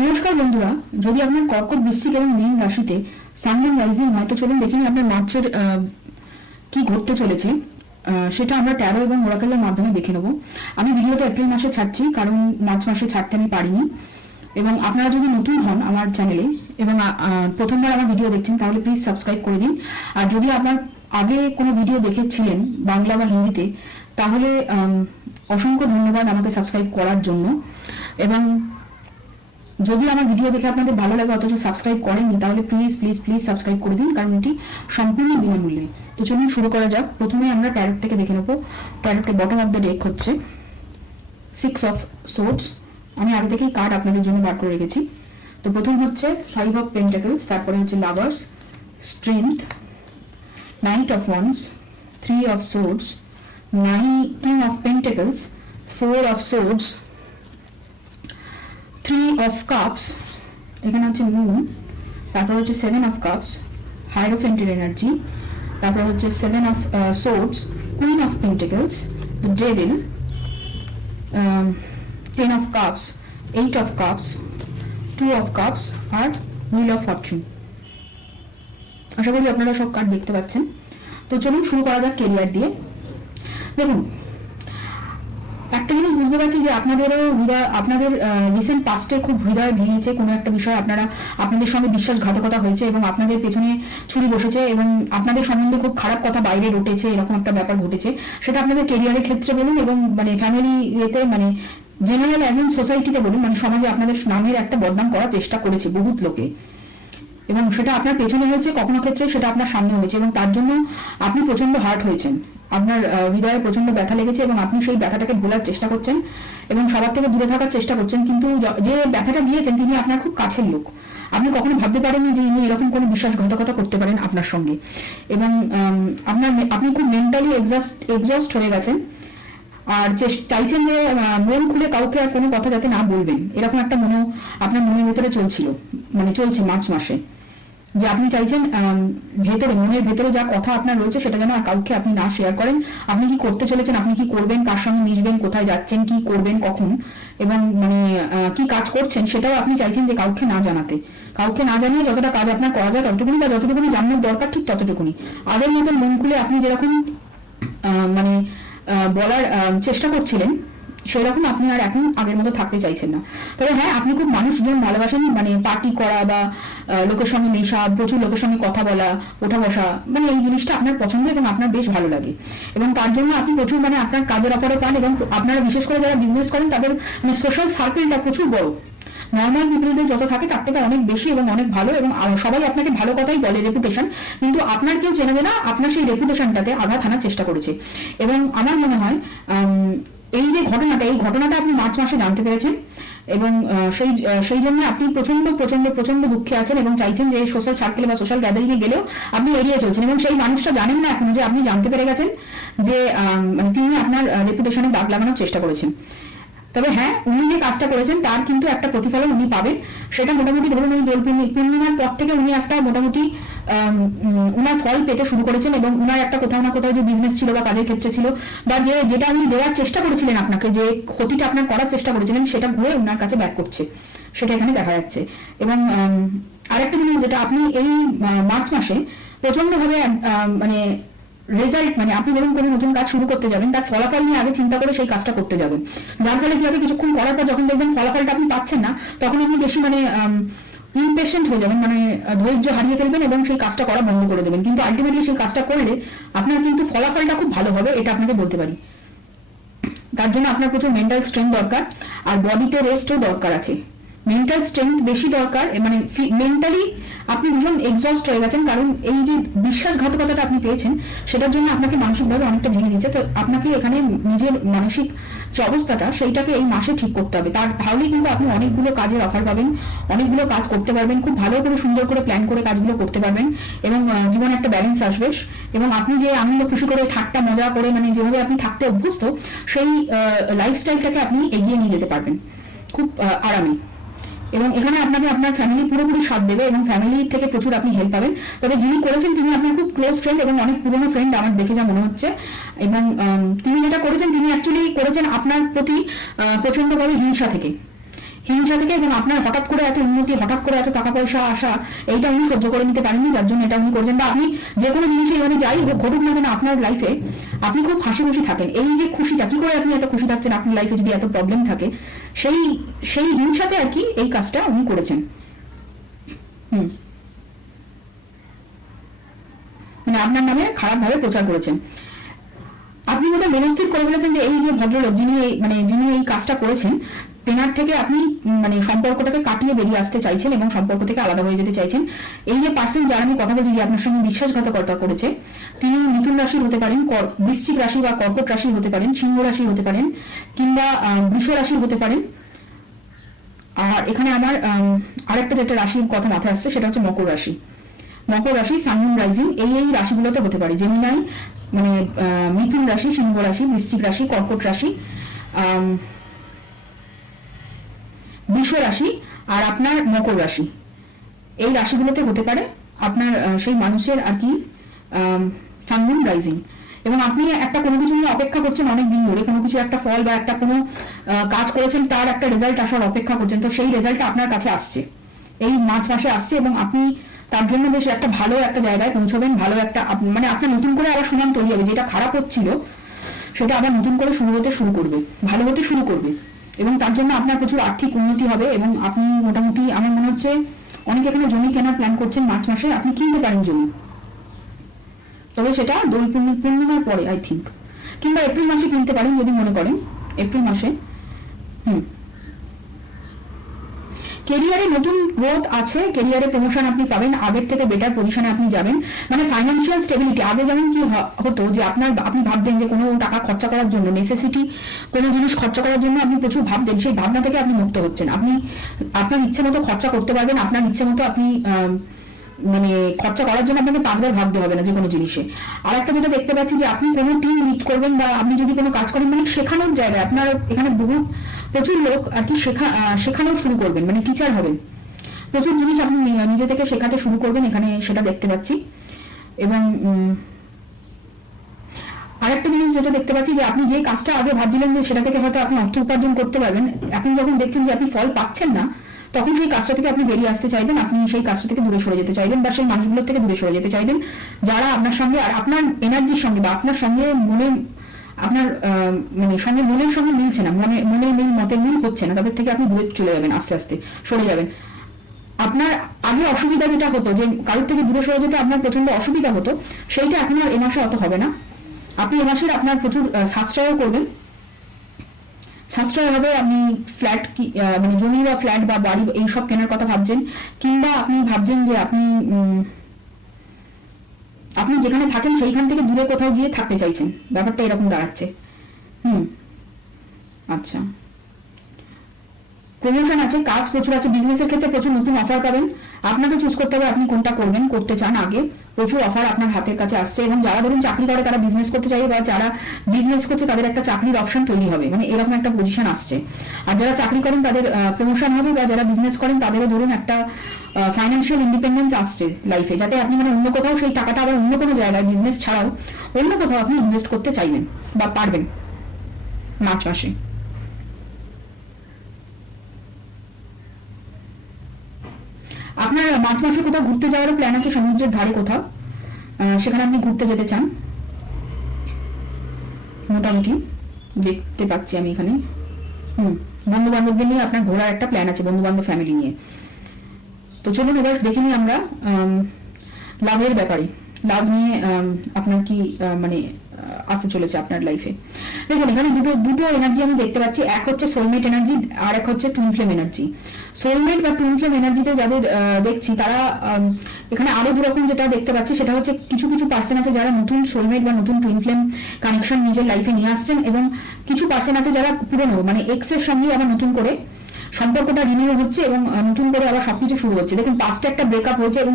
নমস্কার বন্ধুরা, যদি আপনার কর্কট, বৃশ্চিক এবং মীন রাশিতে সানমুন রাইজিং হয় তো চলুন দেখে নিই আপনার মার্চের কি ঘটতে চলেছে। সেটা আমরা ট্যারো এবং ওরাকেলের মাধ্যমে দেখে নেব। আমি ভিডিওটা এপ্রিল মাসে ছাড়ছি কারণ মার্চ মাসে ছাড়তে আমি পারিনি। এবং আপনারা যদি নতুন হন আমার চ্যানেলে এবং প্রথমবার আমার ভিডিও দেখছেন তাহলে প্লিজ সাবস্ক্রাইব করে দিন। আর যদি আপনার আগে কোনো ভিডিও দেখেছিলেন বাংলা বা হিন্দিতে তাহলে অসংখ্য ধন্যবাদ আমাকে সাবস্ক্রাইব করার জন্য। এবং যদি আমার ভিডিও দেখে আপনাদের ভালো লাগে অথচ সাবস্ক্রাইব করেননি তাহলে প্লিজ প্লিজ প্লিজ সাবস্ক্রাইব করে দিন, কারণ এটি সম্পূর্ণ বিনামূল্যে। তো চলুন শুরু করা যাক। প্রথমে আমরা ট্যারট থেকে দেখে নেবো। ট্যারটের বটম অফ দ্য ডেক হচ্ছে 6 অফ সোর্ডস। আমি আগে থেকেই কার্ড আপনাদের জন্য বার করে রেখেছি। তো প্রথম হচ্ছে 5 অফ পেন্টাকলস, তারপরে হচ্ছে lovers, strength, night of wands, 3 of swords, 9 of pentacles, 4 of swords, 3 of cups, এখানে হচ্ছে মুন, তারপর হচ্ছে 7 অফ কাপস, হাইরোফেন্টের এনার্জি, তারপর হচ্ছে 7 of swords, queen of pentacles, the devil, 10 of cups, 8 of cups, 2 of cups আর wheel of fortune. আশা করি আপনারা সব কার্ড দেখতে পাচ্ছেন। তো চলুন শুরু করা যাক কেরিয়ার দিয়ে। দেখুন, একটা জিনিস বুঝতে পারছি যে আপনাদের রিসেন্ট পাস্টে খুব হৃদয় ভেঙেছে কোনো একটা বিষয়, আপনাদের সঙ্গে বিশ্বাসঘাতকতা হয়েছে এবং আপনাদের পেছনে ছুরি বসেছে এবং আপনাদের সম্বন্ধে খুব খারাপ কথা বাইরে উঠেছে, এরকম একটা ব্যাপার ঘটেছে। সেটা আপনাদের কেরিয়ারের ক্ষেত্রে বলুন এবং ফ্যামিলি ইয়েতে জেনারেল অ্যাজ এন সোসাইটিতে বলুন, সমাজে আপনাদের নামের একটা বদনাম করার চেষ্টা করেছে বহুত লোকে, এবং সেটা আপনার পেছনে হয়েছে, কখনো ক্ষেত্রে সেটা আপনার সামনে হয়েছে এবং তার জন্য আপনি প্রচন্ড হার্ট হয়েছেন। আপনার হৃদয়ে প্রচন্ড ব্যথা লেগেছে এবং আপনি সেই ব্যথাটাকে ভোলার চেষ্টা করছেন এবং সবার থেকে দূরে থাকার চেষ্টা করছেন। কিন্তু যে ব্যথাটা দিয়েছেন তিনি আপনার খুব কাছের লোক। আপনি কখনো ভাবতে পারেননি যে ইনি এরকম কোনো বিশ্বাসঘাতকতা করতে পারেন আপনার সঙ্গে। এবং আপনি খুব মেন্টালি এক্সস্ট হয়ে গেছেন আর চাইছেন যে মন খুলে কাউকে আর কোনো কথা যাতে না বলবেন, এরকম একটা আপনার মনের ভেতরে চলছে মার্চ মাসে, যে আপনি চাইছেন মনের ভেতরে যা কথা আপনার রয়েছে সেটা যেন আর কাউকে আপনি না শেয়ার করেন। আপনি কি করতে চলেছেন, আপনি কি করবেন, কার সঙ্গে মিশবেন, কোথায় যাচ্ছেন, কি করবেন, কখন এবং কি কাজ করছেন সেটাও আপনি চাইছেন যে কাউকে না জানিয়ে যতটা কাজ আপনার করা যায় ততটুকুনি, বা যতটুকুনি জানানোর দরকার ঠিক ততটুকুনি। আগের মতন মন খুলে আপনি যেরকম বলার চেষ্টা করছিলেন সেরকম আপনি আর এখন আগের মতো থাকতে চাইছেন না। তবে হ্যাঁ, আপনি খুব মানুষজন ভালোবাসেন, পার্টি করা বা লোকের সঙ্গে মেশা, প্রচুর লোকের সঙ্গে কথা বলা, ওঠা বসা, এই জিনিসটা আপনার পছন্দ এবং আপনার বেশ ভালো লাগে। এবং তার জন্য আপনি প্রচুর আপনার কাজের অফারও পান এবং আপনারা বিশেষ করে যারা বিজনেস করেন তাদের সোশ্যাল সার্কেলটা প্রচুর বড়। নর্মাল পিপলদের যত থাকে তার থেকে অনেক বেশি এবং অনেক ভালো, এবং সবাই আপনাকে ভালো কথাই বলে, রেপুটেশন। কিন্তু আপনার কেউ চেনে না আপনার সেই রেপুটেশনটাতে আঘাত হানার চেষ্টা করেছে। এবং আমার মনে হয় এই ঘটনাটা আপনি মার্চ মাসে জানতে পেরেছেন এবং সেই জন্য আপনি প্রচন্ড প্রচন্ড প্রচন্ড দুঃখে আছেন এবং চাইছেন যে সোশ্যাল সার্কেলে বা সোশ্যাল গ্যাদারিং এ গেলেও আপনি এড়িয়ে চলছেন। এবং সেই মানুষটা জানেন না এখনো যে আপনি জানতে পেরে গেছেন যে তিনি আপনার রেপুটেশনে দাগ লাগানোর চেষ্টা করেছেন। তবে হ্যাঁ, উনি যে কাজটা করেছেন তার কিন্তু একটা প্রতিফলন উনি পাবেন। সেটা মোটামুটি ধরুন এই দোল পূর্ণিমার পর থেকে উনি একটা মোটামুটি উনার ফল পেতে শুরু করেছেন এবং উনার একটা কোথাও না কোথাও যে বিজনেস ছিল বা কাজের ক্ষেত্রে ছিল বা যেটা উনি দেওয়ার চেষ্টা করেছিলেন আপনাকে, যে ক্ষতিটা আপনার করার চেষ্টা করেছিলেন সেটা ঘুরে উনার কাছে ব্যাক করছে, সেটা এখানে দেখা যাচ্ছে। এবং আরেকটা জিনিস যেটা আপনি এই মার্চ মাসে প্রচন্ডভাবে রেজাল্ট, আপনি যখন কোনো নতুন কাজ শুরু করতে যাবেন তার ফলাফল নিয়ে আগে চিন্তা করে সেই কাজটা করতে যাবেন, যার ফলে কি হবে, কিছুক্ষণ করার পর যখন দেখবেন ফলাফলটা আপনি পাচ্ছেন না তখন আপনি বেশি ইমপেশেন্ট হয়ে যাবেন, ধৈর্য হারিয়ে ফেলবেন এবং সেই কাজটা করা বন্ধ করে দেবেন। কিন্তু আলটিমেটলি সেই কাজটা করলে আপনার কিন্তু ফলাফলটা খুব ভালো হবে, এটা আপনাকে বলতে পারি। তার জন্য আপনার প্রচুর মেন্টাল স্ট্রেংথ দরকার আর বডিতে রেস্টও দরকার আছে। মেন্টাল স্ট্রেংথ বেশি দরকার, মেন্টালি আপনি ভীষণ এক্সস্ট হয়ে গেছেন, কারণ এই যে বিশ্বাসঘাতকতাটা আপনি পেয়েছেন সেটার জন্য আপনাকে মানসিকভাবে অনেকটা ভেঙে দিয়েছে। তো আপনাকে এখানে নিজের মানসিক যে অবস্থাটা সেইটাকে এই মাসে ঠিক করতে হবে। তাহলেই কিন্তু আপনি অনেকগুলো কাজের অফার পাবেন, অনেকগুলো কাজ করতে পারবেন, খুব ভালো করে সুন্দর করে প্ল্যান করে কাজগুলো করতে পারবেন এবং জীবনে একটা ব্যালেন্স আসবে। এবং আপনি যে আনন্দ খুশি করে ঠাট্টা মজা করে যেভাবে আপনি থাকতে অভ্যস্ত সেই লাইফস্টাইলটাকে আপনি এগিয়ে নিয়ে যেতে পারবেন খুব আরামে। এবং এখানে আপনাকে আপনার ফ্যামিলি পুরোপুরি সাথ দেবে এবং ফ্যামিলি থেকে প্রচুর আপনি হেল্প পাবেন। তবে যিনি করেছেন তিনি আপনার খুব ক্লোজ ফ্রেন্ড এবং অনেক পুরনো ফ্রেন্ড আমার দেখে যা মনে হচ্ছে। এবং তিনি যেটা করেছেন তিনি অ্যাকচুয়ালি করেছেন আপনার প্রতি প্রচন্ডভাবে হিংসা থেকে। হিংসা থেকে, এবং আপনার হঠাৎ করে এত উন্নতি, হঠাৎ করে এত টাকা পয়সা আসা, এইটা উনি সহ্য করে নিতে পারেননি, যার জন্য এটা উনি করছেন। বা আপনি যে কোনো জিনিসে মানে যাই ঘটুক না কেন আপনার লাইফে, আপনি খুব হাসি খুশি থাকেন। এই যে খুশিটা, কি করে আপনি এত খুশি থাকছেন আপনার লাইফে যদি এত প্রবলেম থাকে, সেই হিংসাতে আর কি এই কাজটা উনি করেছেন। মানে আপনার নামে খারাপভাবে প্রচার করেছেন। আপনি বোধহয় মনস্থির করে ফেলেছেন যে এই যে ভদ্রলোক যিনি এই কাজটা করেছেন, তেনার থেকে আপনি মানে সম্পর্কটাকে কাটিয়ে বেরিয়ে আসতে চাইছেন এবং সম্পর্ক থেকে আলাদা হয়ে যেতে চাইছেন। এই যে পার্সন যার আমি কথা বলছি, যে আপনার সঙ্গে বিশ্বাসঘাতকতা করেছে, তিনি মিথুন রাশির হতে পারেন, বৃশ্চিক রাশি বা কর্কট রাশির হতে পারেন, সিংহ রাশির হতে পারেন, কিংবা বৃষ রাশির হতে পারেন। আর এখানে আমার আরেকটা যেটা রাশির কথা মাথায় আসছে সেটা হচ্ছে মকর রাশি। মকর রাশি, সান মুন রাইজিং, এই রাশিগুলোতে হতে পারে। জেমিনাই মানে মিথুন রাশি, সিংহ রাশি, বৃশ্চিক রাশি, কর্কট রাশি, বৃষ রাশি আর আপনার মকর রাশি, এই রাশিগুলোতে হতে পারে আপনার সেই মানুষের আর কি সান মুন রাইজিং। এবং আপনি একটা কোনো কিছু নিয়ে অপেক্ষা করছেন অনেক দিন ধরে, কোনো কিছু একটা ফল বা একটা কোনো কাজ করেছেন, তার একটা রেজাল্ট আসার অপেক্ষা করছেন। তো সেই রেজাল্টটা আপনার কাছে আসছে, এই মার্চ মাসে আসছে, এবং আপনি তার জন্য বেশ একটা ভালো একটা জায়গায় পৌঁছবেন। ভালো একটা মানে আপনার নতুন করে আবার সুনাম তৈরি হবে। যেটা খারাপ হচ্ছিল সেটা আবার নতুন করে শুরু করবে, ভালো হতে শুরু করবে। এবং তার জন্য আপনার প্রচুর আর্থিক উন্নতি হবে। এবং আপনি মোটামুটি, আমার মনে হচ্ছে অনেকে এখানে জমি কেনার প্ল্যান করছেন মার্চ মাসে, আপনি কিনতে পারেন জমি, তবে সেটা দোল পূর্ণিমার পরে আই থিঙ্ক, কিংবা এপ্রিল মাসে কিনতে পারেন যদি মনে করেন এপ্রিল মাসে। কেরিয়ারে নতুন গ্রোথ আছে, কেরিয়ারে প্রমোশন আপনি পাবেন, আগের থেকে বেটার পজিশনে আপনি যাবেন। মানে ফাইন্যান্সিয়াল স্টেবিলিটি। আগে যেমন কি হতো যে আপনি ভাবতেন যে কোনো টাকা খরচা করার জন্য, নেসেসিটি কোনো জিনিস খরচা করার জন্য আপনি প্রচুর ভাবতেন, সেই ভাবনা থেকে আপনি মুক্ত হচ্ছেন। আপনি আপনার ইচ্ছে মতো খরচা করতে পারবেন, আপনার ইচ্ছে মতো আপনি মানে খরচা করার জন্য আপনাকে 5 বার ভাবতে হবে না যে কোনো জিনিসে। আর একটা যেটা দেখতে পাচ্ছি যে আপনি কোনো টিম লিড করবেন, বা আপনি যদি কোনো কাজ করেন, মানে শেখানোর জায়গায় আপনার এখানে প্রচুর লোক আর কি শেখানো শুরু করবেন, মানে টিচার হবেন। প্রচুর জিনিস আপনি নিজে থেকে শেখাতে শুরু করবেন, এখানে সেটা দেখতে পাচ্ছি। এবং আরেকটা জিনিস যেটা দেখতে পাচ্ছি যে আপনি যে কাজটা আগে ভাবছিলেন যে সেটা থেকে হয়তো আপনি অর্থ উপার্জন করতে পারবেন, এখন যখন দেখছেন যে আপনি ফল পাচ্ছেন না, তখন সেই কাজটা থেকে আপনি বেরিয়ে আসতে চাইবেন, আপনি সেই কাজটা থেকে দূরে সরে যেতে চাইবেন, বা সেই মানুষগুলোর থেকে দূরে সরে যেতে চাইবেন যারা আপনার সঙ্গে আর আপনার এনার্জির সঙ্গে বা আপনার সঙ্গে আপনার মানে সঙ্গে মনের সঙ্গে মিলছে না, মনে মিল, মতে মিল হচ্ছে না, তাদের থেকে আপনি দূরে চলে যাবেন, আস্তে আস্তে সরে যাবেন। আপনার আগে অসুবিধা যেটা হতো যে কারোর থেকে দূরে সরে যেতে আপনার প্রচন্ড অসুবিধা হতো, সেইটা এখন আর এ মাসে অত হবে না। আপনি এ মাসের আপনার প্রচুর সাশ্রয়ও করবেন, সাশ্রয় হবে। আপনি ফ্ল্যাট মানে জমি বা ফ্ল্যাট বা বাড়ি এইসব কেনার কথা ভাবছেন, কিংবা আপনি ভাবছেন যে আপনি যেখানে থাকেন সেইখান থেকে দূরে কোথাও গিয়ে থাকতে চাইছেন, ব্যাপারটা এরকম দাঁড়াচ্ছে। আচ্ছা, প্রমোশন আছে, কাজ প্রচুর আছে, বিজনেসের ক্ষেত্রে প্রচুর নতুন অফার পাবেন। আপনাকে চুজ করতে হবে আপনি কোনটা করতে চান। আগে প্রচুর অফার আপনার হাতের কাছে আসছে, এবং যারা ধরুন চাকরি করে তারা বিজনেস করতে চাইবে, বা যারা বিজনেস করছে তাদের একটা চাকরির অপশন তৈরি হবে, মানে এরকম একটা পজিশন আসছে। আর যারা চাকরি করেন তাদের প্রমোশন হবে, বা যারা বিজনেস করেন তাদেরও ধরুন একটা ফাইন্যান্সিয়াল ইন্ডিপেন্ডেন্স আসছে লাইফে, যাতে আপনি মানে অন্য কোথাও সেই টাকাটা আবার অন্য কোনো জায়গায় বিজনেস ছাড়াও অন্য কোথাও আপনি ইনভেস্ট করতে চাইবেন বা পারবেন মার্চ মাসে। আপনার মার্চ মাসে কোথাও ঘুরতে যাওয়ারও প্ল্যান আছে, সমুদ্রের ধারে কোথাও, সেখানে আপনি ঘুরতে যেতে চান মোটামুটি দেখতে পাচ্ছি আমি এখানে। বন্ধু বান্ধবদের নিয়ে আপনার ঘোরার একটা প্ল্যান আছে, বন্ধু বান্ধব ফ্যামিলি নিয়ে। তো চলুন এবার দেখে নিই আমরা লাভের ব্যাপারে, লাভ নিয়ে আপনার কি মানে আসতে চলেছে আপনার লাইফে। দেখুন এখানে দুটো এনার্জি আমি দেখতে পাচ্ছি, এক হচ্ছে সোলমেট এনার্জি আর এক হচ্ছে টুইন ফ্লেম এনার্জি। সোলমেট বা টুইন ফ্লেম এনার্জিতে যাদের দেখছি তারা এখানে আরো দুরকম যেটা দেখতে পাচ্ছি সেটা হচ্ছে কিছু পার্সন আছে যারা নতুন সোলমেট বা নতুন টুইন ফ্লেম কানেকশন নিজের লাইফে নিয়ে আসছেন, এবং কিছু পার্সন আছে যারা পুরনো মানে এক্স এর সঙ্গে আবার নতুন করে সম্পর্কটা রিনিউ হচ্ছে এবং নতুন করে আবার সবকিছু শুরু হচ্ছে। দেখুন পাস্টে একটা ব্রেকআপ হয়েছে এবং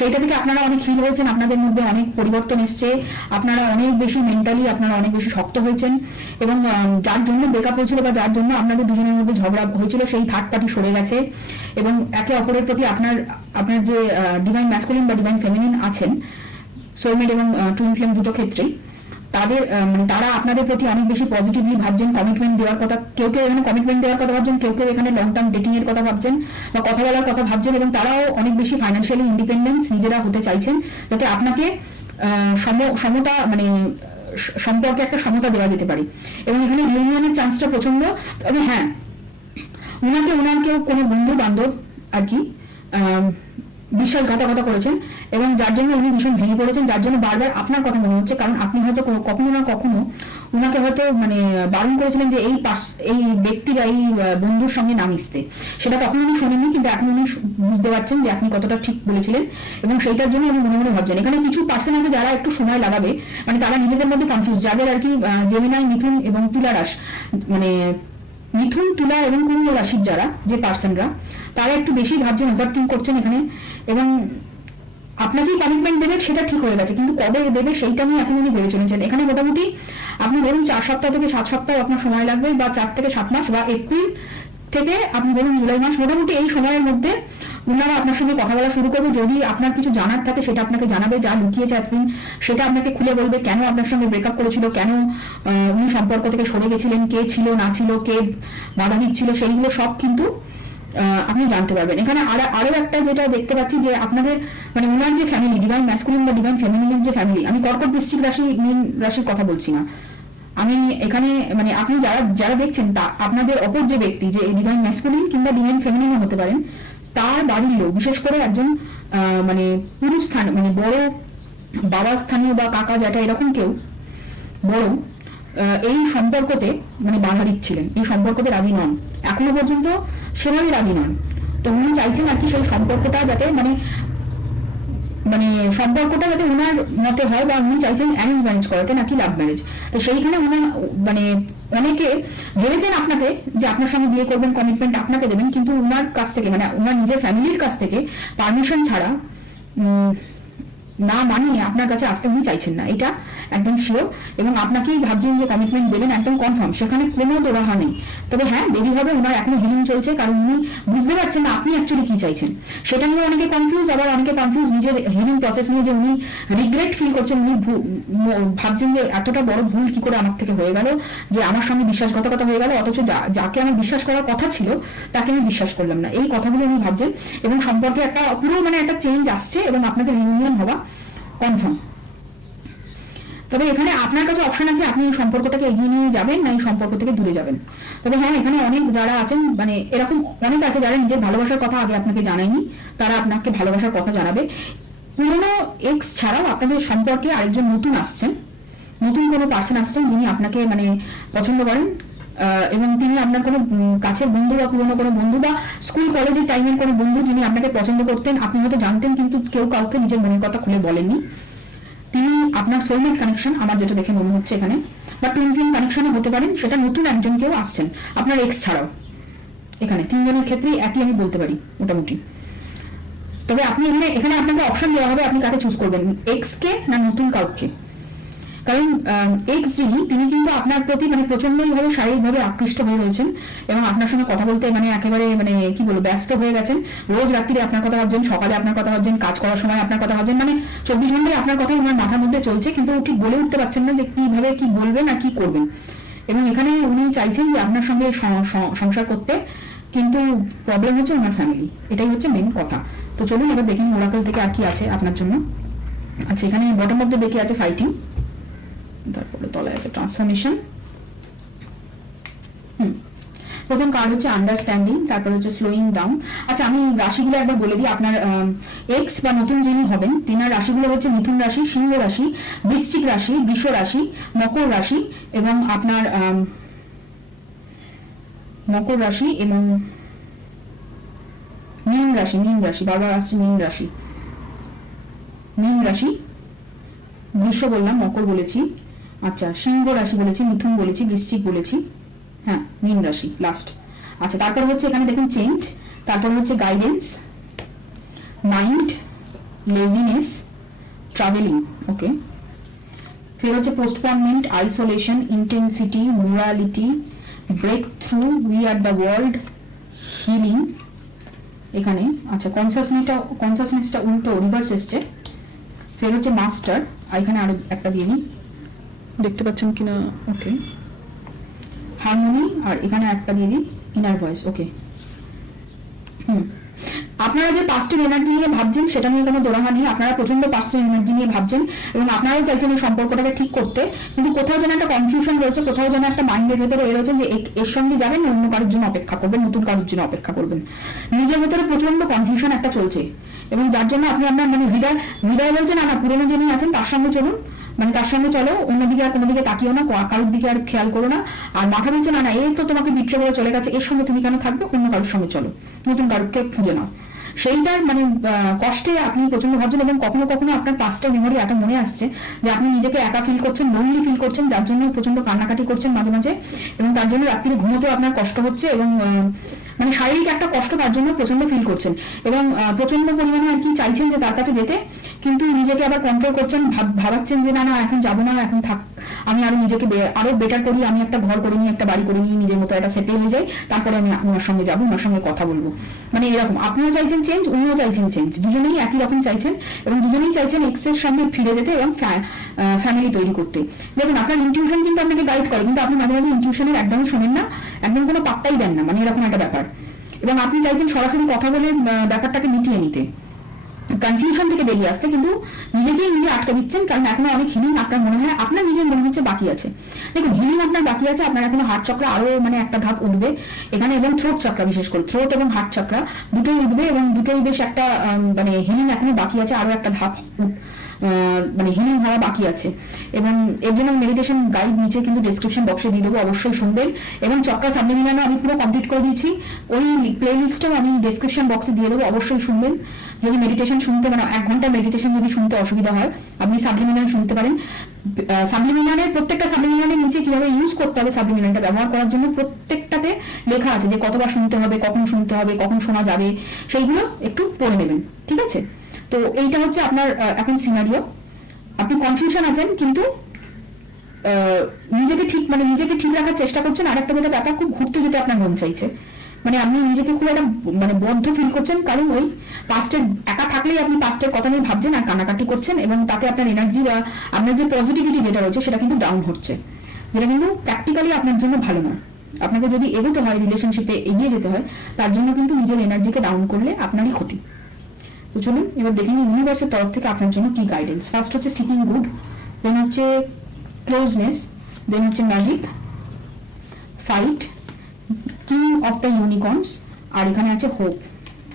সেইটা থেকে আপনারা অনেক হিল হয়েছেন, আপনাদের মধ্যে অনেক পরিবর্তন এসছে, আপনারা অনেক বেশি মেন্টালি আপনারা অনেক বেশি শক্ত হয়েছেন, এবং যার জন্য ব্রেকআপ হয়েছিল বা যার জন্য আপনাদের দুজনের মধ্যে ঝগড়া হয়েছিল সেই থার্ড পার্টি সরে গেছে, এবং একে অপরের প্রতি আপনার যে ডিভাইন ম্যাসকুলিন বা ডিভাইন ফেমিনিন আছেন সোলমেট এবং টুইন ফ্লেম দুটো ক্ষেত্রেই, তাদের মানে তারা আপনাদের প্রতি অনেক বেশি পজিটিভলি ভাবছেন, কমিটমেন্ট দেওয়ার কথা, কেউ কেউ এখানে কমিটমেন্ট দেওয়ার কথা ভাবছেন, কেউ কেউ এখানে লং টার্ম ডেটিং এর কথা ভাবছেন বা কথা বলার কথা ভাবছেন, এবং তারাও অনেক বেশি ফাইন্যান্সিয়ালি ইন্ডিপেন্ডেন্স নিজেরা হতে চাইছেন, যাতে আপনাকে সমতা মানে সম্পর্কে একটা সমতা দেওয়া যেতে পারে। এবং এখানে রিউনিয়নের চান্সটা প্রচন্ড। তবে হ্যাঁ, ওনার কেউ কোনো বন্ধু বান্ধব আর কি বিশ্বাসঘাতকতা করেছেন, এবং যার জন্য উনি ভীষণ ভেঙে পড়েছেন, যার জন্য বারবার আপনার কথা মনে হচ্ছে, কারণ আপনি হয়তো কখনো না কখনো উনাকে হয়তো মানে বারণ করেছিলেন যে এই ব্যক্তি বা এই বন্ধুর সঙ্গে না মিশতে। সেটা তখন উনি শোনেননি, কিন্তু এখন উনি বুঝতে পারছেন যে আপনি কতটা ঠিক বলেছিলেন, এবং সেইটার জন্য উনি মনে মনে ভাবছেন। এখানে কিছু পার্সন আছে যারা একটু সময় লাগাবে, মানে তারা নিজেদের মধ্যে কনফিউজ, যাদের আর কি জেমিনাই, মিথুন এবং তুলা রাশি, মানে মিথুন, তুলা এবং কুম্ভ রাশির যারা যে পার্সনরা, তারা একটু বেশি ভাবছেন, ওভারথিঙ্ক করছেন এখানে, এবং আপনাকেই কমিটমেন্ট দেবে সেটা ঠিক হয়ে গেছে, কিন্তু কবে দেবে সেইটা নিয়ে এখন উনি ভেবে চলেছেন। এখানে মোটামুটি আপনি ধরুন 4 সপ্তাহ থেকে 7 সপ্তাহ আপনার সময় লাগবে, বা 4 থেকে 7 মাস, বা এপ্রিল থেকে আপনি ধরুন জুলাই মাস, মোটামুটি এই সময়ের মধ্যে ওনারা আপনার সঙ্গে কথা বলা শুরু করবে। যদি আপনার কিছু জানার থাকে সেটা আপনাকে জানাবে, যা লুকিয়েছে এতদিন সেটা আপনাকে খুলে বলবে, কেন আপনার সঙ্গে ব্রেকআপ করেছিল, কেন উনি সম্পর্ক থেকে সরে গেছিলেন, কে ছিল না ছিল, কে বাধা দিচ্ছিল, সেইগুলো সব কিন্তু আপনি জানতে পারবেন। এখানে আরো একটা যেটা দেখতে পাচ্ছি যে আপনাদের মানে ওনার যে ফ্যামিলি, ডিভাইন ম্যাসকুলিন বা ডিভাইন ফেমিনিনের যে ফ্যামিলি, আমি কর্কট, বৃশ্চিক রাশি, মীন রাশির কথা বলছি না, আমি এখানে মানে আপনি যারা দেখছেন তা আপনাদের অপর যে ব্যক্তি, যে ডিভাইন ম্যাসকুলিন কিংবা ডিভাইন ফেমিনিনও হতে পারেন, তার বাড়ির লোক, বিশেষ করে একজন মানে পুরুষ স্থান, মানে বড় বাবা স্থানীয় বা কাকা জ্যাঠা এরকম কেউ বড় এই সম্পর্কতে মানে বাধা দিচ্ছিলেন, এই সম্পর্কতে রাজি নন, এখনো পর্যন্ত সেভাবে রাজি নন। তো উনি চাইছেন আর কি সেই সম্পর্কটা যাতে মানে সম্পর্কটা যাতে ওনার মতে হয়, বা উনি চাইছেন অ্যারেঞ্জ ম্যারেজ করাতে নাকি লাভ ম্যারেজ। তো সেইখানে ওনার মানে অনেকে ভেবেছেন আপনাকে যে আপনার সঙ্গে বিয়ে করবেন, কমিটমেন্ট আপনাকে দেবেন, কিন্তু ওনার কাছ থেকে মানে ওনার নিজের ফ্যামিলির কাছ থেকে পারমিশন ছাড়া না মানিয়ে আপনার কাছে আসতে উনি চাইছেন না, এটা একদম শিওর। এবং আপনাকেই ভাবছেন যে কমিটমেন্ট দেবেন, একদম কনফার্ম, সেখানে কোনো দোরাহা নেই। তবে হ্যাঁ, দেরি হবে, ওনার এখনো হিলিং চলছে, কারণ উনি বুঝতে পারছেন না আপনি অ্যাকচুয়ালি কি চাইছেন। সেটা নিয়ে অনেকে কনফিউজ, আবার অনেকে কনফিউজ নিজের হিলিং প্রসেস নিয়ে, যে উনি রিগ্রেট ফিল করছেন, উনি ভাবছেন যে এতটা বড় ভুল কি করে আমার থেকে হয়ে গেল, যে আমার সঙ্গে বিশ্বাসঘাতকতা হয়ে গেল, অথচ যাকে আমার বিশ্বাস করার কথা ছিল তাকে আমি বিশ্বাস করলাম না, এই কথাগুলো উনি ভাবছেন। এবং সম্পর্কে একটা পুরো মানে একটা চেঞ্জ আসছে, এবং আপনাদের রিউনিয়ন হওয়া কনফার্ম। তবে এখানে আপনার কাছে অপশন আছে, আপনি এই সম্পর্কটাকে এগিয়ে নিয়ে যাবেন না এই সম্পর্ক থেকে দূরে যাবেন। তবে হ্যাঁ, এখানে অনেক যারা আছেন মানে এরকম অনেক আছে যারা নিজের ভালোবাসার কথা আগে আপনাকে জানায়নি, তারা আপনাকে ভালোবাসার কথা জানাবে। পুরোনো এক্স ছাড়াও আপনাদের সম্পর্কে আরেকজন নতুন আসছেন, নতুন কোনো পার্সন আসছেন যিনি আপনাকে মানে পছন্দ করেন, এবং তিনি আপনার কোনো কাছের বন্ধু বা পুরোনো কোনো বন্ধু বা স্কুল কলেজের টাইমের কোনো বন্ধু, যিনি আপনাকে পছন্দ করতেন, আপনি হয়তো জানতেন কিন্তু কেউ কাউকে নিজের মনের কথা খুলে বলেননি। তিনি আপনার সোলমেট কানেকশন আমার যেটা দেখে মনে হচ্ছে এখানে, বা টুইন ফ্লেম কানেকশনও হতে পারেন, সেটা নতুন একজন কেউ আসছেন আপনার এক্স ছাড়াও। এখানে 3 জনের ক্ষেত্রেই একই আমি বলতে পারি মোটামুটি। তবে আপনি এখানে আপনাকে অপশন দেওয়া হবে, আপনি কাকে চুজ করবেন, এক্স কে না নতুন কাউকে। কারণ এক্স যিনি, তিনি কিন্তু আপনার প্রতি মানে প্রচন্ডভাবে শারীরিকভাবে আকৃষ্ট হয়ে রয়েছেন, এবং আপনার সঙ্গে কথা বলতে মানে একেবারে মানে কি বলবো ব্যস্ত হয়ে গেছেন। রোজ রাত্রিরে আপনার কথা ভাবছেন, সকালে আপনার কথা ভাবছেন, কাজ করার সময় আপনার কথা ভাবছেন, মানে 24 ঘন্টায় আপনার কথাই ওনার মাথার মধ্যে চলছে, কিন্তু ঠিক বলে উঠতে পারছেন না যে কিভাবে কি বলবেন আর কি করবেন। এবং এখানে উনি চাইছেন যে আপনার সঙ্গে সংসার করতে, কিন্তু প্রবলেম হচ্ছে ওনার ফ্যামিলি, এটাই হচ্ছে মেন কথা। তো চলুন এবার দেখুন ওরাকল থেকে আর কি আছে আপনার জন্য। আচ্ছা, এখানে বটম অফ দ্য ডেকে আছে ফাইটিং, তারপরে তলায় আছে ট্রান্সফরমেশন। প্রথম কার্ড হচ্ছে আন্ডারস্ট্যান্ডিং, তারপর হচ্ছে স্লোয়িং ডাউন। আচ্ছা, আমি রাশিগুলো একবার বলে দিই। আপনার এক্স বা নতুন যিনি হবেন তিনার রাশিগুলো হচ্ছে মিথুন রাশি, সিংহ রাশি, বৃশ্চিক রাশি, বৃষ রাশি, মকর রাশি, এবং আপনার মকর রাশি এবং মীন রাশি বারবার আসছে মীন রাশি, বৃষ বললাম, মকর বলেছি, আচ্ছা সিংহ রাশি বলেছি, মিথুন বলেছি, বৃশ্চিক বলেছি, হ্যাঁ মীন রাশি লাস্ট। আচ্ছা, তারপর হচ্ছে এখানে দেখুন চেঞ্জ, তারপর হচ্ছে guidance, mind, laziness, travelling, okay. ফের হচ্ছে postponement, isolation, intensity, morality, breakthrough, we are the world, healing এখানে। আচ্ছা, কনসাসনেসটা উল্টো রিভার্স এসছে। ফের হচ্ছে মাস্টার, এখানে আরো একটা দিয়ে নিই, দেখতে পাচ্ছেন কিনা। ওকে, হারমোনি, আর এখানে একটা দিয়ে দিই ইনার ভয়েস। ওকে, আপনারা যে পাস্টের এনার্জি নিয়ে ভাবছেন সেটা নিয়ে কোনো দোড়াহা নেই। আপনারা প্রচন্ড পাস্টের এনার্জি নিয়ে ভাবছেন এবং আপনারাও চাইছেন এই সম্পর্কটাকে ঠিক করতে, কিন্তু কোথাও যেন একটা কনফিউশন রয়েছে, কোথাও যেন একটা মাইন্ডের ভেতরে রয়েছে যে এর সঙ্গে যাবেন, অন্য কারোর জন্য অপেক্ষা করবেন, নতুন কারোর জন্য অপেক্ষা করবেন। নিজের ভেতরে প্রচন্ড কনফিউশন একটা চলছে এবং যার জন্য আপনি আপনার মানে হৃদয় বলছেন না, পুরোনো যিনি আছেন তার সঙ্গে চলুন, মানে তার সঙ্গে চলো, অন্যদিকে আর কোনো দিকে তাকিও না, কারোর দিকে আর খেয়াল করো না। আর মাথা বলছে না এই তো তোমাকে বিট্রে করে চলে গেছে, এর সঙ্গে তুমি কেন থাকবে, অন্য কারোর সঙ্গে চলো, নতুন কারোরকে খুঁজে নাও। সেইটার মানে কষ্টে আপনি প্রচন্ড ভাবছেন এবং কখনো কখনো আপনার পাস্টের মেমোরি এত মনে আসছে যে আপনি নিজেকে একা ফিল করছেন, লোনলি ফিল করছেন, যার জন্য প্রচন্ড কান্নাকাটি করছেন মাঝে মাঝে, এবং তার জন্য রাত্রিরে ঘুমোতেও আপনার কষ্ট হচ্ছে এবং মানে শারীরিক একটা কষ্ট তার জন্য প্রচন্ড ফিল করছেন এবং প্রচন্ড পরিমাণে আর কি চাইছেন যে তার কাছে যেতে, কিন্তু নিজেকে আবার কন্ট্রোল করছেন, ভাবাচ্ছেন যে না এখন যাবো না, এখন থাক, আমি আরো নিজেকে আরো বেটার করি, আমি একটা ঘর করে নিই, একটা বাড়ি করে নিই, নিজের মতো একটা সেটেল হয়ে যাই, তারপরে আমি ওনার সঙ্গে যাবো, ওনার সঙ্গে কথা বলবো। মানে এরকম আপনিও চাইছেন চেঞ্জ, উনিও চাইছেন চেঞ্জ, দুজনেই একই রকম চাইছেন এবং দুজনেই চাইছেন এক্সের সঙ্গে ফিরে যেতে এবং ফ্যামিলি তৈরি করতে। দেখুন আপনার ইনটিউশন কিন্তু আপনাকে গাইড করে, কিন্তু আপনি মাঝে মাঝে ইনটিউশনের একদমই শোনেন না, একদম কোনো পাত্তাই দেন না, মানে এরকম একটা ব্যাপার। এবং আপনি চাইছেন সরাসরি কথা বলে ব্যাপারটাকে মিটিয়ে নিতে, কনফিউশন থেকে বেরিয়ে আসতে, কিন্তু নিজেকেই নিজে আটকে দিচ্ছেন, কারণ এখনো অনেক হিলিং আপনার মনে হয়, আপনার নিজের মনে হচ্ছে বাকি আছে। দেখুন হিলিং আপনার বাকি আছে, আপনার এখনো হার্ট চক্র আরো মানে একটা ধাপ উঠবে এখানে, এবং থ্রোট চক্র, বিশেষ করে থ্রোট এবং হার্ট চক্র দুটোই উঠবে এবং দুটোই বেশ একটা মানে হিলিং এখনো বাকি আছে, আরো একটা ধাপ মানে হিলিং হওয়া বাকি আছে। এবং এর জন্য মেডিটেশন গাইড নিচে কিন্তু ডেসক্রিপশন বক্সে দিয়ে দেবো, অবশ্যই শুনবেন। এবং চক্র সাবলিমিনাল আমি পুরো কমপ্লিট করে দিয়েছি, ওই প্লে লিস্টেও আমি ডেসক্রিপশন বক্সে দিয়ে দেবো, অবশ্যই শুনবেন। যদি মেডিটেশন শুনতে মানে 1 ঘন্টা মেডিটেশন যদি শুনতে অসুবিধা হয়, আপনি সাবলিমিনাল শুনতে পারেন। সাবলিমিনালের প্রত্যেকটা সাবলিমিনালের নিচে কিভাবে ইউজ করতে হবে, সাবলিমিনালটা ব্যবহার করার জন্য প্রত্যেকটাতে লেখা আছে যে কতবার শুনতে হবে, কখন শুনতে হবে, কখন শোনা যাবে, সেইগুলো একটু পড়ে নেবেন, ঠিক আছে? তো এইটা হচ্ছে আপনার এখন সিনারিও, আপনি কনফিউশন আছেন, কিন্তু নিজেকে ঠিক রাখার চেষ্টা করছেন। আর একটা যেটা ব্যাপার, খুব ঘুরতে যেতে আপনার মন চাইছে, মানে আপনি নিজেকে খুব একটা মানে বদ্ধ ফিল করছেন, কারণ ওই পাস্টের একা থাকলেই আপনি পাস্টের কথা নিয়ে ভাবছেন আর কানাকাটি করছেন, এবং তাতে আপনার এনার্জি বা আপনার যে পজিটিভিটি যেটা রয়েছে সেটা কিন্তু ডাউন হচ্ছে, যেটা কিন্তু প্র্যাকটিক্যালি আপনার জন্য ভালো নয়। আপনাকে যদি এগোতে হয়, রিলেশনশিপে এগিয়ে যেতে হয়, তার জন্য কিন্তু নিজের এনার্জিকে ডাউন করলে আপনারই ক্ষতি। তো চলুন এবার দেখে নিই ইউনিভার্সের তরফ থেকে আপনার জন্য কি গাইডেন্স। ফার্স্ট হচ্ছে সিকিং গুড, দেন হচ্ছে ক্লোজনেস, দেন হচ্ছে magic, fight, king of the unicorns, আর এখানে আছে হোপ।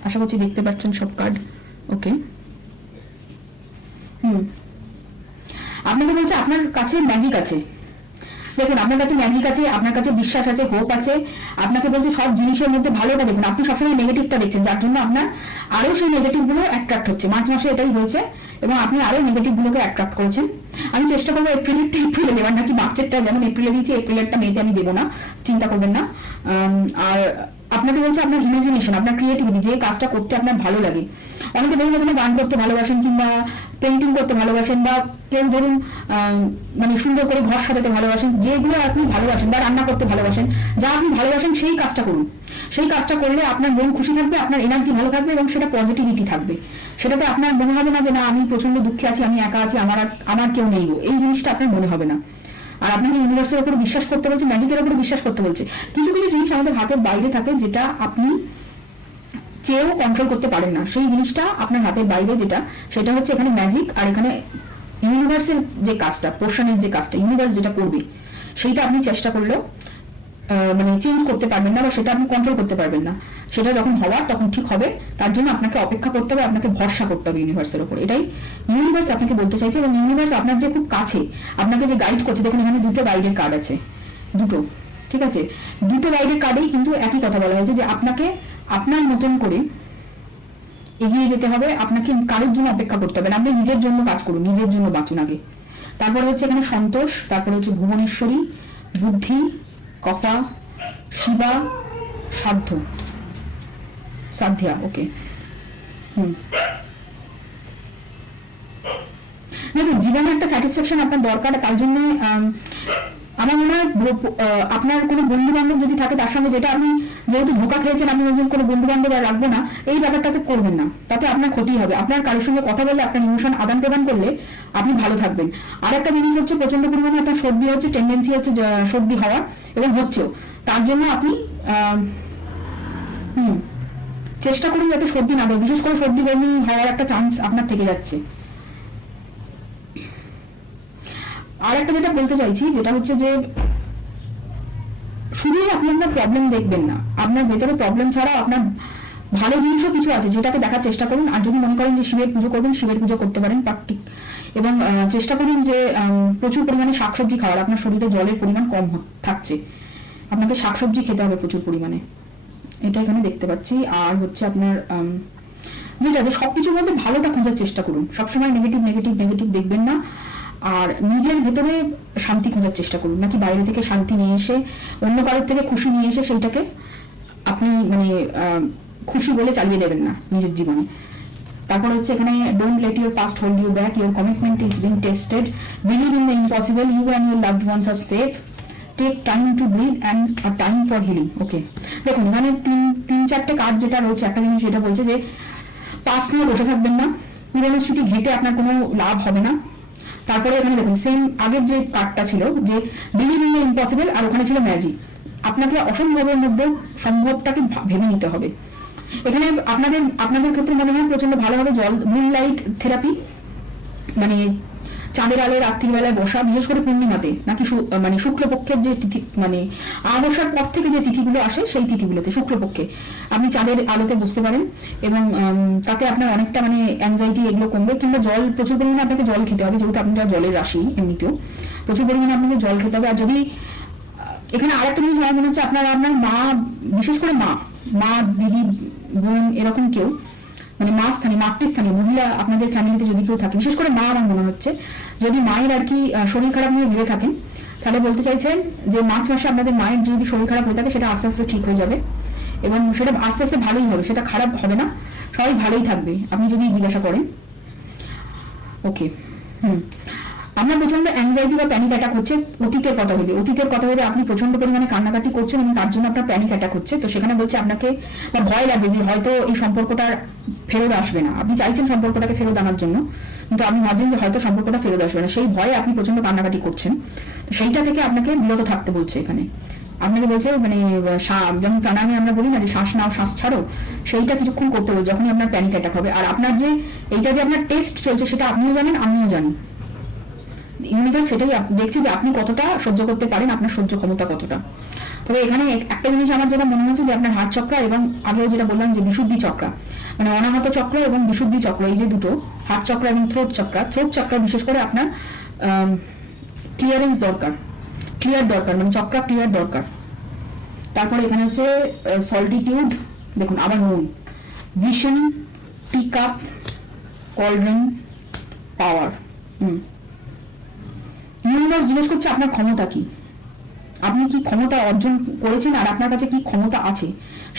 আশা করছি দেখতে পাচ্ছেন সব কার্ড। ওকে, আপনাকে বলছে আপনার কাছে ম্যাজিক আছে। দেখুন আপনার কাছে ম্যাজিক আছে, আপনার কাছে বিশ্বাস আছে, হোপ আছে। আপনাকে বলছে সব জিনিসের মধ্যে ভালোটা দেখুন, আপনি সবসময় নেগেটিভটা দেখছেন, যার জন্য আপনার আরো সেই নেগেটিভ গুলো অ্যাট্রাক্ট হচ্ছে। মার্চ মাসে এটাই হয়েছে এবং আপনি আরো নেগেটিভ গুলোকে অ্যাট্রাক্ট করেছেন। আমি চেষ্টা করবো এপ্রিলে দেওয়ার, নাকি মার্চেরটা যেমন এপ্রিলে দিয়েছি, এপ্রিলেরটা মেতে আমি দেবো না, চিন্তা করবেন না। আর আপনাকে বলছে আপনার ইমাজিনেশন, আপনার ক্রিয়েটিভিটি, যে কাজটা করতে আপনার ভালো লাগে। অনেকে ধরুন এখানে গান করতে ভালোবাসেন, কিংবা পেন্টিং করতে ভালোবাসেন, বা কেউ ধরুন মানে সুন্দর করে ঘর সাজাতে ভালোবাসেন, যেগুলো আপনি ভালোবাসেন, বা রান্না করতে ভালোবাসেন, যা আপনি ভালোবাসেন সেই কাজটা করুন। সেই কাজটা করলে আপনার মন খুশি থাকবে, আপনার এনার্জি ভালো থাকবে এবং সেটা পজিটিভিটি থাকবে। সেটাতে আপনার মনে হবে না যে না আমি প্রচন্ড দুঃখে আছি, আমি একা আছি, আমার কেউ নেই, এই জিনিসটা আপনার মনে হবে না। আর আপনাকে ইউনিভার্সের উপরে বিশ্বাস করতে বলছে, ম্যাজিকের উপরে বিশ্বাস করতে বলছে। কিছু কিছু জিনিস আমাদের হাতের বাইরে থাকে, যেটা আপনি চেয়েও কন্ট্রোল করতে পারেন না, সেই জিনিসটা আপনার হাতের বাইরে, যেটা সেটা হচ্ছে এখানে ম্যাজিক। আর এখানে ইউনিভার্সের যে কাজটা, পোর্শনের যে কাজটা ইউনিভার্স যেটা করবে, সেইটা আপনি চেষ্টা করলেও মানে চেঞ্জ করতে পারবেন না, বা সেটা আপনি কন্ট্রোল করতে পারবেন না। সেটা যখন হওয়ার তখন ঠিক হবে, তার জন্য আপনাকে অপেক্ষা করতে হবে, আপনাকে ভরসা করতে হবে ইউনিভার্সের উপর। এটাই ইউনিভার্স আপনাকে বলতে চাইছে। এবং ইউনিভার্স আপনার যে খুব কাছে, আপনাকে যে গাইড করছে, দেখুন এখানে দুটো গাইডের কার্ড আছে, দুটো, ঠিক আছে? দুটো গাইডের কার্ডেই কিন্তু একই কথা বলা হয়েছে, যে আপনাকে আপনার মতন করে এগিয়ে যেতে হবে, আপনাকে কারোর জন্য অপেক্ষা করতে হবে না, আপনি নিজের জন্য কাজ করুন, নিজের জন্য বাঁচুন আগে। তারপরে হচ্ছে এখানে সন্তোষ, তারপরে হচ্ছে ভুবনেশ্বরী, বুদ্ধি, কফা, শিবা, সাধ্যা। ওকে, দেখুন জীবনে একটা স্যাটিসফ্যাকশন আপনার দরকার, তার জন্য আমার মনে হয় আপনার কোনো বন্ধু বান্ধব যদি থাকে, তার সঙ্গে যেটা আপনি যেহেতু ধোকা খেয়েছেন, আপনি একজন কোনো বন্ধু বান্ধব আর রাখবো না, এই ব্যাপারটাতে করবেন না, তাতে আপনার ক্ষতি হবে। আপনার কারোর সঙ্গে কথা বললে, আপনার ইমোশন আদান প্রদান করলে আপনি ভালো থাকবেন। আর একটা জিনিস হচ্ছে, প্রচন্ড পরিমাণে আপনার সর্দি হচ্ছে, টেন্ডেন্সি হচ্ছে সর্দি হওয়ার, এবং হচ্ছেও। তার জন্য আপনি চেষ্টা করুন যাতে সর্দি না দেয়, বিশেষ করে সর্দি বমি হওয়ার একটা চান্স আপনার থেকে যাচ্ছে। আর একটা যেটা বলতে চাইছি, যেটা হচ্ছে যে শুধুই আপনি আপনার প্রবলেম দেখবেন না, আপনার ভেতরে প্রবলেম ছাড়া আপনার ভালো জিনিসও কিছু আছে, যেটাকে দেখার চেষ্টা করুন। আর যদি মনে করেন যে শিবের পুজো করবেন, শিবের পুজো করতে পারেন পার্টিক, এবং চেষ্টা করুন যে প্রচুর পরিমাণে শাকসবজি খাওয়ার। আপনার শরীরে জলের পরিমাণ কম থাকছে, আপনাকে শাকসবজি খেতে হবে প্রচুর পরিমাণে, এটা এখানে দেখতে পাচ্ছি। আর হচ্ছে আপনার যেটা যে সবকিছুর মধ্যে ভালোটা খোঁজার চেষ্টা করুন, সবসময় নেগেটিভ নেগেটিভ নেগেটিভ দেখবেন না। আর নিজের ভেতরে শান্তি খোঁজার চেষ্টা করুন, নাকি বাইরে থেকে শান্তি নিয়ে এসে, অন্য কারোর থেকে খুশি নিয়ে এসে সেইটাকে আপনি মানে খুশি বলে চালিয়ে দেবেন না নিজের জীবনে। তারপর হচ্ছে এখানে don't let your past hold you back, your commitment is being tested, believe in the impossible, you and your loved ones are safe, take time to breathe and a time for healing. Okay, দেখুন এখানে তিন চারটে কাজ যেটা রয়েছে, একটা জিনিস যেটা বলছে যে পাস্ট নিয়ে বসে থাকবেন না, পুরোনো স্মৃতি ঘেটে আপনার কোনো লাভ হবে না। তারপরে এখানে দেখুন সেম আগের যে কার্ডটা ছিল যে বিলিভ ইন দ্য ইম্পসিবল, আর ওখানে ছিল ম্যাজিক। আপনাকে অসম্ভবের মধ্যে সম্ভবটাকে ভেবে নিতে হবে। এখানে আপনাদের ক্ষেত্রে মনে হয় প্রচন্ড ভালো হবে মুনলাইট থেরাপি, মানে চাঁদের আলোয় রাত্রির বেলায় বসা, বিশেষ করে পূর্ণিমাতে, নাকি মানে শুক্লপক্ষের যে তিথি, মানে আমাবস্যার পর থেকে যে তিথিগুলো আসে সেই তিথিগুলোতে শুক্লপক্ষে আপনি চাঁদের আলোতে বসতে পারেন, এবং তাতে আপনার অনেকটা মানে অ্যাংজাইটি এগুলো কমবে। কিংবা জল, প্রচুর পরিমাণে আপনাকে জল খেতে হবে, যেহেতু আপনারা জলের রাশি, এমনিতেও প্রচুর পরিমাণে আপনাকে জল খেতে হবে। আর যদি এখানে আরেকটা জিনিস আমার মনে হচ্ছে, আপনার মা, বিশেষ করে মা দিদি বোন এরকম কেউ, মানে মাতৃস্থানীয় মহিলা আপনাদের ফ্যামিলিতে যদি কেউ থাকে, বিশেষ করে মা, আমার মনে হচ্ছে যদি মায়ের আর কি শরীর খারাপ নিয়ে ভেবে থাকেন, তাহলে বলতে চাইছেন যে মার্চ মাসে আপনাদের মায়ের যদি শরীর খারাপ হয়ে থাকে, সেটা আস্তে আস্তে ঠিক হয়ে যাবে, এবং সেটা আস্তে আস্তে ভালোই হবে, সেটা খারাপ হবে না, সবাই ভালোই থাকবে আপনি যদি জিজ্ঞাসা করেন। ওকে, আপনার প্রচন্ড অ্যাংজাইটি বা প্যানিক অ্যাটাক হচ্ছে অতীতের কথা ভেবে আপনি প্রচন্ড পরিমাণে কান্নাকাটি করছেন, এবং তার জন্য আপনার প্যানিক অ্যাটাক হচ্ছে। তো সেখানে বলছে আপনাকে, বা ভয় লাগে যে হয়তো এই সম্পর্কটা ফেরত আসবে না, আপনি চাইছেন সম্পর্কটাকে ফেরত আনার জন্য, কিন্তু আপনি ভাবছেন যে হয়তো সম্পর্কটা ফেরত আসবে না, সেই ভয়ে আপনি প্রচন্ড কান্নাকাটি করছেন। তো সেইটা থেকে আপনাকে বিরত থাকতে বলছে এখানে। আপনাকে বলছে মানে যেমন প্রাণায়ামে আমরা বলি না যে শ্বাস নাও শ্বাস ছাড়ো, সেইটা কিছুক্ষণ করতে বলছে যখনই আপনার প্যানিক অ্যাটাক হবে। আর আপনার যে এইটা যে আপনার টেস্ট চলছে, সেটা আপনিও জানেন আমিও জানি, ইউনিভার্স সেটাই দেখছি যে আপনি কতটা সহ্য করতে পারেন, আপনার সহ্য ক্ষমতা কতটা। তবে এখানে একটা জিনিস আমার যেটা মনে হচ্ছে যে আপনার হার্ট চক্র, এবং আগেও যেটা বললাম যে বিশুদ্ধি চক্র, মানে অনাহত চক্র এবং বিশুদ্ধি চক্র, এই যে দুটো, হার্ট চক্র এবং থ্রোট চক্র বিশেষ করে আপনার ক্লিয়ারেন্স দরকার, মানে চক্র ক্লিয়ার দরকার। তারপরে এখানে হচ্ছে সল্টিটিউড, দেখুন আবার মুন, ভিশন, টিক আপ, কলড্রিন, পাওয়ার। ইউনিভার্স জিজ্ঞেস করছে আপনার ক্ষমতা কি, আপনি কি ক্ষমতা অর্জন করেছেন, আর আপনার কাছে কি ক্ষমতা আছে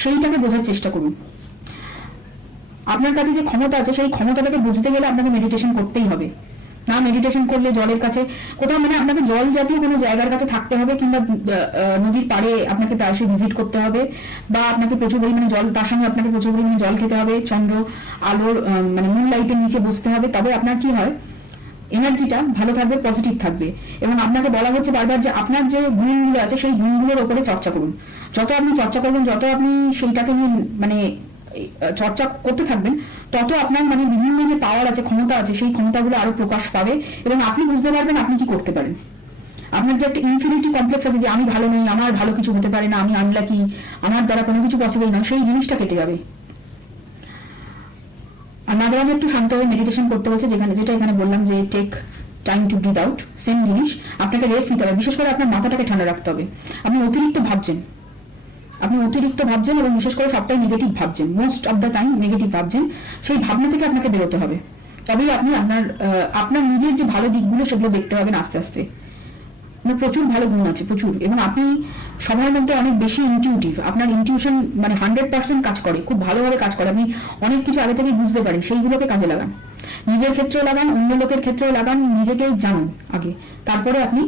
সেইটাকে বোঝার চেষ্টা করুন। আপনার কাছে যে ক্ষমতা আছে সেই ক্ষমতাটাকে বুঝতে গেলে আপনাকে মেডিটেশন করতেই হবে। না মেডিটেশন করলে জলের কাছে কোথাও, মানে আপনাকে জল জাতীয় কোনো জায়গার কাছে থাকতে হবে, কিংবা নদীর পাড়ে আপনাকে প্রায়শই ভিজিট করতে হবে, বা আপনাকে প্রচুর পরিমাণে জল, তার সঙ্গে আপনাকে প্রচুর পরিমাণে জল খেতে হবে, চন্দ্র আলোর মানে মুন লাইটের নিচে বসতে হবে, তবে আপনার কি হয় এনার্জিটা ভালো থাকবে, পজিটিভ থাকবে। এবং আপনাকে বলা হচ্ছে বারবার যে আপনার যে গুণগুলো আছে সেই গুণগুলোর উপরে চর্চা করুন। যত আপনি চর্চা করবেন, যত আপনি সেইটাকে নিয়ে মানে চর্চা করতে থাকবেন, তত আপনার মানে বিভিন্ন যে পাওয়ার আছে, ক্ষমতা আছে, সেই ক্ষমতাগুলো আরো প্রকাশ পাবে, এবং আপনি বুঝতে পারবেন আপনি কি করতে পারেন। আপনার যে একটা ইনফিনিটি কমপ্লেক্স আছে যে আমি ভালো নই, আমার ভালো কিছু হতে পারে না, আমি আনলাকি, আমার দ্বারা কোনো কিছু পসিবল না, সেই জিনিসটা কেটে যাবে। আর মাঝে মাঝে একটু শান্ত হয়ে মেডিটেশন করতে বলছে, যেটা এখানে বললাম যে take time to breathe out, same জিনিস, আপনাকে রেস্ট নিতে হবে, বিশেষ করে আপনার মাথাটাকে ঠান্ডা রাখতে হবে। আপনি অতিরিক্ত ভাবছেন, এবং বিশেষ করে সবটাই নেগেটিভ ভাবছেন, most of the time negative ভাবছেন, সেই ভাবনা থেকে আপনাকে বেরোতে হবে, তবেই আপনি আপনার নিজের যে ভালো দিকগুলো সেগুলো দেখতে পাবেন আস্তে আস্তে। প্রচুর ভালো গুণ আছে, প্রচুর, এবং আপনি সময়ের মধ্যে অনেক বেশি ইনটিউটিভ, আপনার ইনটিউশন মানে 100% কাজ করে, খুব ভালোভাবে কাজ করে, আপনি অনেক কিছু আগে থেকেই বুঝতে পারেন, সেইগুলোকে কাজে লাগান, নিজের ক্ষেত্রেও লাগান, অন্য লোকের ক্ষেত্রেও লাগান, নিজেকে জানুন আগে, তারপরে আপনি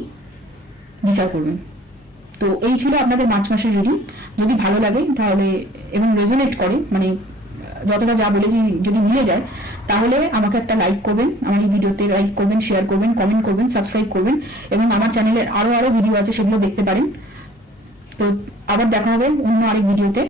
বিচার করবেন। তো এই ছিল আপনাদের মার্চ মাসের রিডিং। যদি ভালো লাগে তাহলে এবং রেজোনেট করে, মানে যতটা যা বলেছি যদি মিলে যায়, তাহলে আমাকে একটা লাইক করবেন, আমার এই ভিডিওতে লাইক করবেন, শেয়ার করবেন, কমেন্ট করবেন, সাবস্ক্রাইব করবেন, এবং আমার চ্যানেলের আরো ভিডিও আছে, সেগুলো দেখতে পারেন। তো আবার দেখা হবে অন্য আরেক ভিডিওতে।